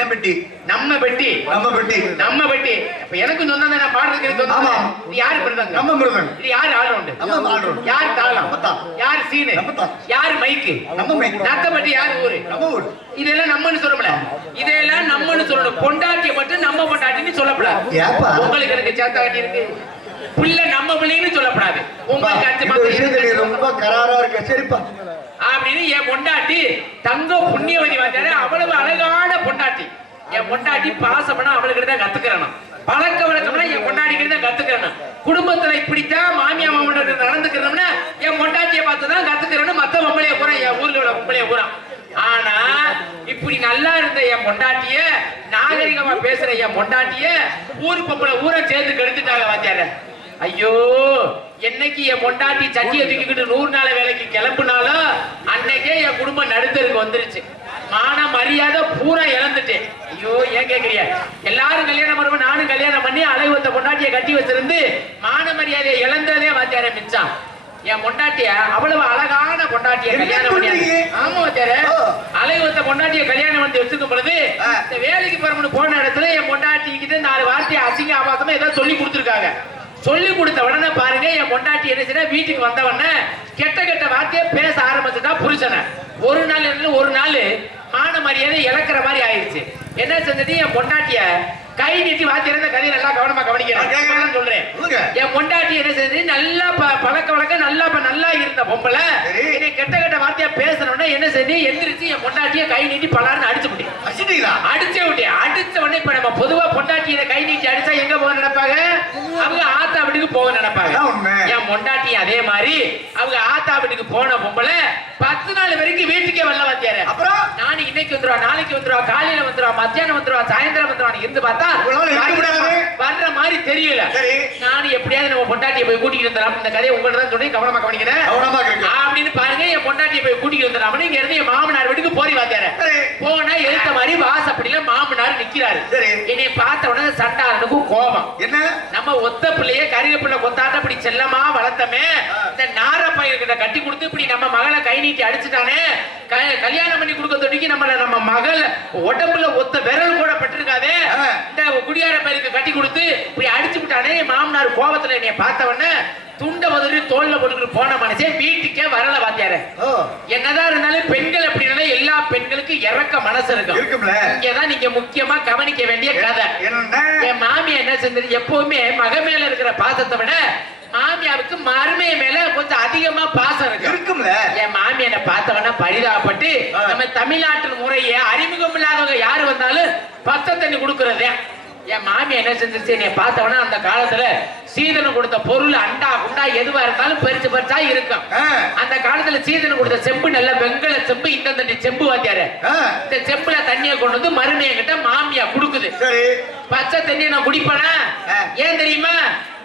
ஏன் பெட்டி? நம்ம பெட்டி. நம்ம பெட்டி. நம்ம பெட்டி. அப்ப எனக்கு சொந்தம் நான் பாடுறதுக்கு எனக்கு சொந்தம். ஆமா. இது யாரு பிரதங்க? நம்ம பிரதங்க. இது யாரு ஆல்ரவுண்ட்? நம்ம ஆல்ரவுண்ட். யார் தாளம்? யார் சீனு? யார் மைக்கு? நம்ம மைக். நத்தப்பட்டி யார் ஊரு? நம்ம ஊரு. இதெல்லாம் நம்மன்னு சொல்லப்பட, இதெல்லாம் நம்மன்னு சொல்லணும். பொண்டாட்டியை மட்டும் நம்ம பொண்டாட்டின்னு சொல்லப்படாது. உங்களுக்கு எனக்கு சேத்தா கட்டி இருக்கு, பிள்ளை நம்ம பிள்ளைன்னு சொல்லப்படாது. உங்களுக்கு 5 மாசம் ரொம்ப கராரா இருக்கு. சரிப்பா அப்படின்னு என் பொண்டாட்டி தங்க புண்ணியவதி வந்தாரு. அவ்வளவு அழகான பொண்டாட்டி. என் பொண்டாட்டி பாசம்னா அவளுக்கு தான் கத்துக்கிறணும். பழக்க வழக்கம்னா என் பொண்டாட்டிக்கு தான் கத்துக்கிறணும். குடும்பத்துல இப்படித்தான் மாமியா மாமன் நடந்துக்கிறோம்னா என் பொண்டாட்டியை பார்த்து தான் கத்துக்கிறணும். மத்த பொம்பளைய பூரா என் ஊர்ல உள்ள பொம்பளைய பூரா. ஆனா இப்படி நல்லா இருந்த என் பொண்டாட்டிய, நாகரிகமா பேசுற என் பொண்டாட்டிய ஊர் பொம்பளை ஊரை சேர்ந்து கெடுத்துட்டாங்க. வாத்தியார ஐயோ, என்னைக்கு என் பொண்டாட்டி சட்டியை தூக்கிக்கிட்டு 100 நாள் வேலைக்கு கிளம்புனாலும் அன்னைக்கே என் குடும்பம் நடுத்தருக்கு வந்துருச்சு. மான மரியாதை பூரா இழந்துட்டேன். ஐயோ ஏன் கேக்குறிய? எல்லாரும் கல்யாணம் பண்ணுவோம், நானும் கல்யாணம் பண்ணி அழகு வந்த பொண்டாட்டியை கட்டி வச்சிருந்து மான மரியாதையை இழந்ததே வாத்தியார மிச்சம். என் பொண்டாட்டிய அவ்வளவு அழகான பொண்டாட்டிய கல்யாணம் பண்ணி, ஆமா வாத்தியார, அழகு வந்த பொண்டாட்டிய கல்யாணம் பண்ணி வச்சிருக்கும் பொழுது இந்த வேலைக்கு போறோம்னு போன இடத்துல என் பொண்டாட்டி கிட்ட 4 வார்த்தையை அசிங்க ஆபாசமா ஏதோ சொல்லி கொடுத்துருக்காங்க. சொல்லி கொடுத்த உடனே பாருங்க, என் பொண்டாட்டி என்ன செய்ய, வீட்டுக்கு வந்த உடனே கெட்ட கெட்ட வார்த்தையை பேச ஆரம்பிச்சுட்டா புருஷனை. ஒரு நாள் மான மரியாதை இழக்கிற மாதிரி ஆயிடுச்சு. என்ன செஞ்சது, என் பொண்டாட்டிய கை நீட்டி வாத்தியார கதையை நல்லா கவனமா கவனிக்கிறேன் சொல்றேன். என் பொண்டாட்டி என்ன செஞ்சது, நல்லா பழக்க வழக்கம் நல்லா இருந்த பொம்பளை கெட்ட கெட்ட வார்த்தையா பேசணும்னா என்ன செஞ்சு, எந்திரிச்சு என் பொண்டாட்டிய கை நீட்டி பலாருன்னு அடிச்சு விட்டேன். அடிச்ச உடனே இப்ப நம்ம பொதுவா பொண்டாட்டிய கை நீட்டி அடிச்சா எங்க போக நினைப்பாங்க? அவங்க ஆத்தா வீட்டுக்கு போக நினைப்பாங்க. என் பொண்டாட்டி அதே மாதிரி அவங்க ஆத்தா வீட்டுக்கு போன பொம்பளை 10 நாள் வரைக்கும் வீட்டுக்கே வரல வாத்தியார. அப்புறம் நானும் இன்னைக்கு வந்துருவா, நாளைக்கு வந்துருவா, காலையில வந்துருவா, மத்தியானம் வந்துருவா, சாயந்தரம் வந்துருவா இருந்து பார்த்தா வர்ற மாதிரி தெரியல. நானும் எப்படியாவது நம்ம பொண்டாட்டியை போய் கூட்டிட்டு வந்துடலாம். இந்த கதையை உங்கள்ட்ட சொல்லி கவனமா கவனிக்கிறேன் அப்படின்னு பாருங்க. என் பொண்டாட்டியை போய் கூட்டிட்டு வந்துடலாம். இங்க இருந்து என் மாமனார் வீட்டுக்கு போறி வாத்தியார. போனா எழுத்த மாதிரி வாசப்படியில மாமனார் நிக்கிறாரு. என்னை பார்த்த உடனே சண்டாரனுக்கும் கோபம். என்ன, நம்ம ஒத்த பிள்ளைய கருகப்பிள்ளை கொத்தாட்ட இப்படி செல்லமா வளர்த்தமே, இந்த நார பையன்கிட்ட கட்டி கொடுத்து இப்படி நம்ம மகளை கை நீட்டி அடிச்சுட்டானே, கல்யாணம் பண்ணி கொடுக்க தொட்டிக்கு நம்ம மகள் உடம்புல ஒத்த விரல் கூட பட்டிருக்காதே, இந்த குடியார பையனுக்கு கட்டி கொடுத்து இப்படி அடிச்சு விட்டானே. மாமனார் கோபத்துல என்னைய பார்த்தவன துண்ட உதறி தோல்ல போட்டுக்கிட்டு போன மனுஷன் வீட்டுக்கே வரல வாத்தியார. என்னதான் இருந்தாலும் பெண்கள் அப்படின்னா எல்லா பெண்களுக்கு இறக்க மனசு இருக்கும். இங்கதான் நீங்க முக்கியமா கவனிக்க வேண்டிய கதை. என் மாமியா என்ன செஞ்சது, எப்பவுமே மக மேல இருக்கிற பாசத்தை விட மாமியாவுக்கு மருமைய மேல கொஞ்சம் அதிகமா பாசம் இருக்கும்ல. என் மாமியை பார்த்தவன பரிதாபப்பட்டு நம்ம தமிழ்நாட்டு முறைய அறிமுகம் இல்லாதவங்க யாரு வந்தாலும் பச்சை தண்ணி கொடுக்கறதே. என் மாமி என்ன செஞ்சிருச்சு, என்னை பார்த்தவனா அந்த காலத்துல சீதனம் கொடுத்த பொருள் அண்டா குண்டா எதுவா இருந்தாலும் பெருசு பெருசா இருக்கும். அந்த காலத்துல சீதனம் கொடுத்த செம்பு நல்ல வெங்கல செம்பு, இந்த தண்ணி செம்பு வாத்தியாரு. இந்த செம்புல தண்ணியை கொண்டு வந்து மருமைய கிட்ட மாமியா குடுக்குது. பச்சை தண்ணியை நான் குடிப்பேனா? ஏன் தெரியுமா?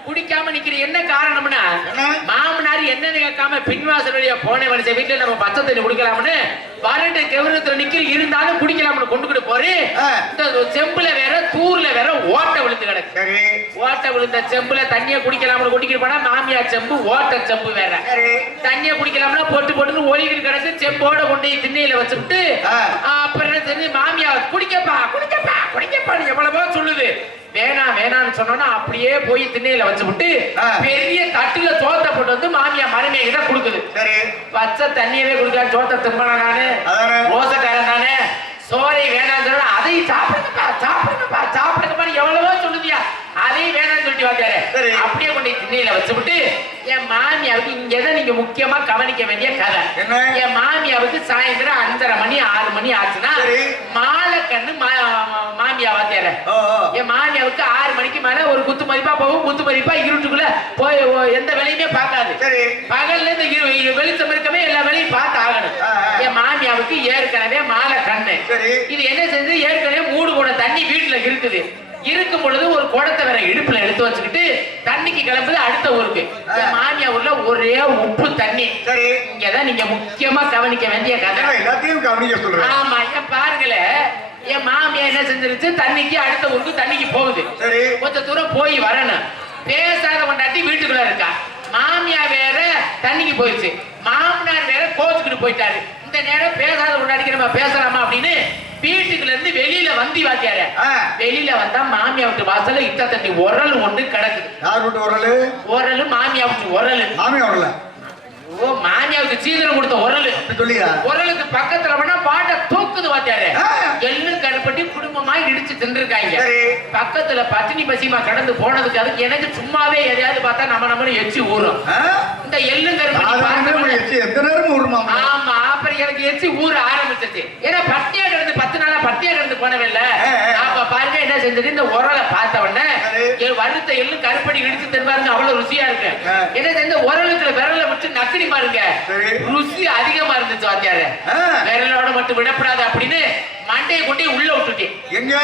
குடிக்காம நிக்கிற என்ன காரணம்னா என்ன? மாமனார் என்னன்னு கேட்காம பின்வாசல் வழியா போன வரிசை வீட்டுல நம்ம பச்சை தண்ணி குடிக்கலாம்னு வறண்டு கெவுரத்துல நிக்கிற இருந்தாலும் குடிக்கலாம்னு கொண்டுகிட்டு போறேன். இந்த செம்புல வேற தூர்ல வேற ஓட்டை விழுந்து கிடக்கு. சரி. ஓட்டை விழுந்த செம்புல தண்ணிய குடிக்கலாம்னு குடிக்கிட்டு போனா மாமியார் செம்பு ஓட்ட செம்பு வேற. சரி. தண்ணிய குடிக்கலாம்னா பொட்டு பொட்டுன்னு ஒழுகிட்டு கிடக்கு. செம்போட கொண்டு திண்ணையில வச்சுட்டு அப்புறம் என்ன தெரிஞ்சு மாமியார் குடிக்கப்பா குடிக்கப்பா குடிக்கப்பான்னு எவ்வளவோ சொல்லுது. வேணாம் வேணான்னு சொன்னோன்னா அப்படியே போய் திண்ணையில வச்சுவிட்டு பெரிய தட்டுல சோத்தை போட்டு வந்து மாமியா மருமையை கொடுக்குது. சரி. பச்சை தண்ணியவே குடுக்காது. சோத்தை திரும்பினா நானு ரோசக்காரன் தானே. சோறை வேணாம் சொன்னா அதையும் சாப்பிடுங்கப்பா சாப்பிடுங்கப்பா சாப்பிடுங்கப்பான்னு எவ்வளவோ சொல்லுதியா. அதையும் வேணாம்னு சொல்லிட்டு வாத்தியாரு அப்படியே கொண்டு திண்ணையில வச்சுவிட்டு என் மாமியாவுக்கு இங்கதான் நீங்க முக்கியமா கவனிக்க வேண்டிய கதை. என் மாமியாவுக்கு சாயந்தரம் 5:30 மணி 6 மணி ஆச்சுன்னா மாலை கண்ணு மாமியா வாத்தியார. என் மாமியாவுக்கு 6 மணிக்கு மேல ஒரு குத்து மதிப்பா போகும். குத்து மதிப்பா இருட்டுக்குள்ள போய் எந்த வேலையுமே பார்க்காது. பகல்ல இந்த வெளிச்சம் இருக்கவே எல்லா வேலையும் பார்த்து ஆகணும். என் மாமியாவுக்கு ஏற்கனவே மாலை கண்ணு. இது என்ன செஞ்சு ஏற்கனவே 3 குடம் தண்ணி வீட்டுல இருக்குது. இருக்கும் பொழுது ஒரு குடத்தை வேற இடுப்புல எடுத்து வச்சுக்கிட்டு தண்ணிக்கு கிளம்புது அடுத்த ஊருக்கு. என் மாமியா ஊர்ல ஒரே உப்பு தண்ணி. இங்கதான் நீங்க முக்கியமா கவனிக்க வேண்டிய கதை. எல்லாத்தையும் கவனிக்க சொல்றேன். ஆமா ஏன் பாருங்களேன். என் மாமியா என்ன செஞ்சிருச்சு தண்ணிக்கு அடுத்த ஊருக்கு தண்ணிக்கு போகுது. கொஞ்சம் தூரம் போய் வரணும். பேசாத கொண்டாட்டி வீட்டுக்குள்ள இருக்கா. மாமியா வேற தண்ணிக்கு போயிடுச்சு. மாமனார் வேற கோச்சுக்கிட்டு போயிட்டாரு. இந்த நேரம் பேசாத கொண்டாடிக்கு நம்ம பேசலாமா அப்படின்னு வீட்டுக்குள்ள இருந்து வெளியில வந்து வாத்தியாரு. வெளியில வந்தா மாமியா வீட்டு வாசல்ல இத்த தண்ணி உரல் ஒண்ணு கிடக்குது. யார் வீட்டு உரல்? உரல் மாமியா வீட்டு உரல். மாமியா உரல? ஓ மாமியாவுக்கு சீதனம் கொடுத்த உரல். உரலுக்கு பக்கத்துல வேணா பாட்டை தூக்குது வாத்தியாரு. எள்ளு கருப்பட்டி குடும்பமா இடிச்சு தின்றுருக்காங்க. பக்கத்துல பத்தினி பசிமா கடந்து போனதுக்கு அதுக்கு எனக்கு சும்மாவே எதையாவது பார்த்தா நம்ம எச்சி ஊறும். இந்த எள்ளு கருப்பட்டி ஆமா அப்புறம் எனக்கு எச்சி ஊற ஆரம்பிச்சிருச்சு. ஏன்னா பட்டியா கிடந்து 10 நாளா பட்டியா கிடந்து போனவில்ல. அப்ப பாருங்க என்ன செஞ்சது இந்த உரலை பார்த்த உடனே வறுத்த எள்ளு கருப்பட்டி இடிச்சு தின்பாருங்க அவ்வளவு ருசியா இருக்கு. என்ன செஞ்ச உரலுக்குள்ள விரல விட்டு நக்கடி பாருங்க ருசி அதிகமா இருந்துச்சு வாத்தியாரு. விரலோட மட்டும் விடப்படாது அப்படின்னு மண்டையை கொண்டே உள்ள விட்டுட்டேன். எங்க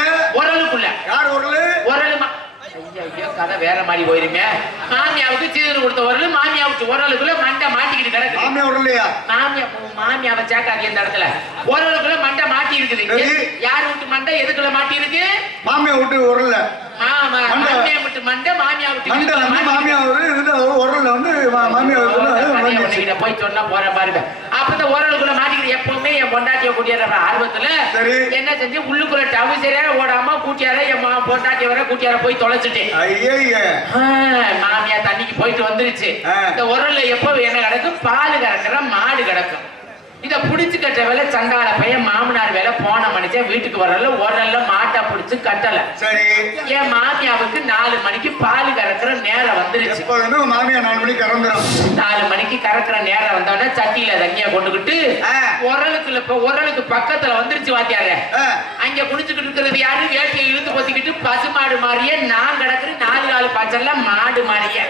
உரலுக்குள்ள? யார் உரலு? உரலுமா ஐயோ கதை வேற மாதிரி போயிருங்க. மாமியாவுக்கு சீதனம் கொடுத்த உரல் மாமியாவுக்கு உரலுக்குள்ள மண்டை மாட்டிக்கிட்டு கிடக்கு. மாமியா உரலையா? மாமியாவை சேர்க்காது இந்த இடத்துல. உரலுக்குள்ள மண்டை மாட்டி இருக்குது. யார் விட்டு மண்டை எதுக்குள்ள மாட்டி இருக்கு? மாமியா விட்டு உரல்ல. மாமியா விட்டு மண்டை மாமியா விட்டு மாமியா உரல்ல வந்து மாமியா போய் சொன்னா போற பாருங்க. அப்ப இந்த உரலுக்குள்ள மாட்டிக்கிட்டு எப்பவுமே என் பொண்டாட்டிய கூட்டியார ஆர்வத்துல என்ன செஞ்சு உள்ளுக்குள்ள டவு சரியா ஓடாம கூட்டியார என் பொண்டாட்டிய வர கூட்டியார போய் தொலைச்சிட்டேன். மாமியா தண்ணிக்கு போயிட்டு வந்துருச்சு. இந்த உரல்ல எப்ப என்ன கிடக்கும்? பால் கறக்குற மாடு கிடக்கும். இத புடிச்சு கட்ட வேலை சண்டால பையன் மாமனார் வேலை போன மனுஷன் வீட்டுக்கு வரல உரல்ல மாட்டா புடிச்சு கட்டல. சரி என் மாமியாவுக்கு 4 மணிக்கு பால் கறக்குற நேரம் வந்துருச்சு. மாமியா 4 மணிக்கு கறந்துரும். 4 மணிக்கு கறக்குற நேரம் வந்தோடனே சட்டியில தண்ணிய கொண்டுகிட்டு உரலுக்கு பக்கத்துல வந்துருச்சு வாத்தியாரு. அங்க குடிச்சுக்கிட்டு இருக்கிறது யாரு? வேட்டியை இழுத்து பொத்திக்கிட்டு பசுமாடு மாறிய நான் கிடக்குற 4 காலு பாய்ச்சல்ல மாடு மாறிய.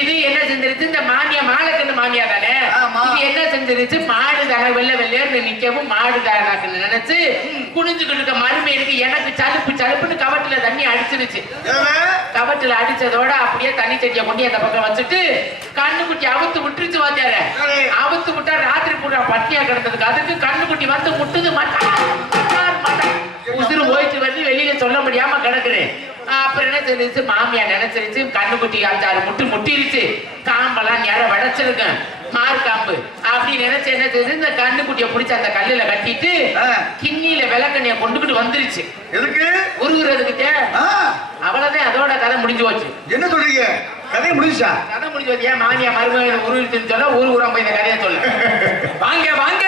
இது என்ன செஞ்சிருச்சு? இந்த மாமியா மாலைக்கண்ணு மாமியா தானே. இது என்ன செஞ்சிருச்சு? மாடு தானே வெள்ளை வெள்ளையர்னு நிக்கவும் மாடு தானாக்கு நினைச்சு குனிஞ்சுக்கிட்டு இருக்க மருமைக்கு எனக்கு சலுப்பு சலுப்புன்னு கவட்டுல தண்ணி அடிச்சிருச்சு. கவட்டுல அடிச்சதோட அப்படியே தண்ணி சட்டியை கொண்டு அந்த பக்கம் வச்சுட்டு கண்ணுக்குட்டி அவுத்து விட்டுருச்சு வாத்தியார. அவுத்து விட்டா ராத்திரி பூரா பட்டியா கிடந்ததுக்கு அதுக்கு கண்ணுக்குட்டி வந்து முட்டுது உசுறு போயிட்டு வந்து வெளியில சொல்ல முடியாம கிடக்குறேன். அப்புறம் என்ன தெரிஞ்சு மாமியா நினைச்சிருச்சு கண்ணுக்குட்டி 5-6 முட்டு முட்டிருச்சு. காம்பெல்லாம் நேர வடைச்சிருக்கேன் மார்காம்பு அப்படி நினைச்சு என்ன தெரிஞ்சு இந்த கண்ணுக்குட்டிய பிடிச்சி அந்த கல்லுல கட்டிட்டு கிண்ணியில விளக்கண்ணிய கொண்டுகிட்டு வந்துருச்சு. எதுக்கு? உருகுறதுக்கு. அவ்வளவுதான் அதோட கதை முடிஞ்சு போச்சு. என்ன சொல்றீங்க? கதை முடிஞ்சா? கதை முடிஞ்சு போச்சு. ஏன் மாமியா மருமகன் உருவிட்டு சொல்ல ஊர் ஊரம் போய் இந்த கதையை சொல்ல. வாங்க வாங்க